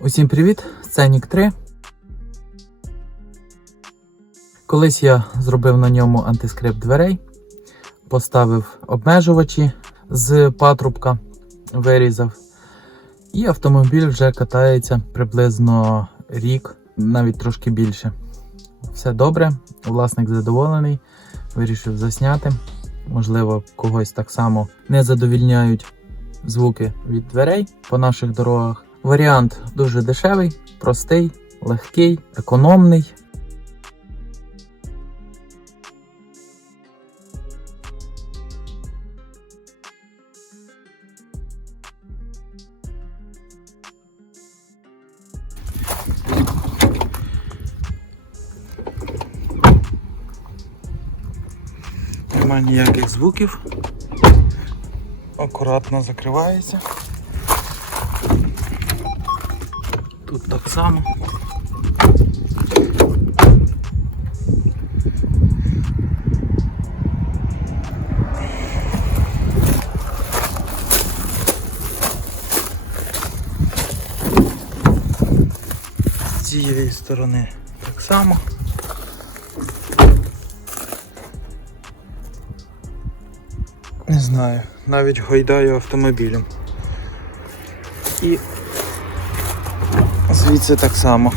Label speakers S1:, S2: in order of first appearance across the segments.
S1: Усім привіт! Це Нік 3. Колись я зробив на ньому антискрип дверей, поставив обмежувачі з патрубка, вирізав. І автомобіль вже катається приблизно рік, навіть трошки більше. Все добре, власник задоволений, вирішив засняти. Можливо, когось так само не задовільняють звуки від дверей по наших дорогах. Варіант дуже дешевий, простий, легкий, економний. Нема ніяких звуків. Акуратно закривається. Тут так само. З цієї сторони так само. Не знаю, навіть гойдаю автомобілем. І звідси так само.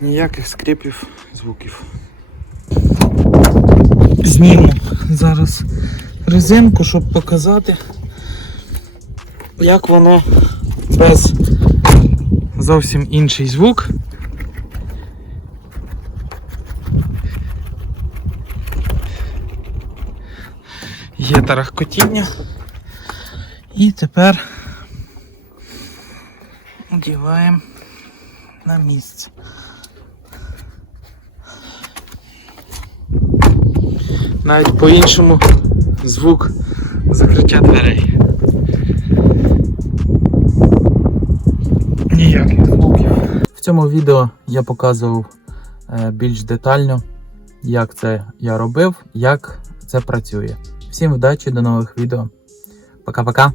S1: Ніяких скрипів, звуків. Зніму зараз резинку, щоб показати, як воно без зовсім інший звук. Є тарахкотіння. І тепер одіваємо на місце. Навіть по-іншому звук закриття дверей. Ніяких звуків. В цьому відео я показував е, більш детально, як це я робив, як це працює. Всім удачі, до нових відео. Пока-пока.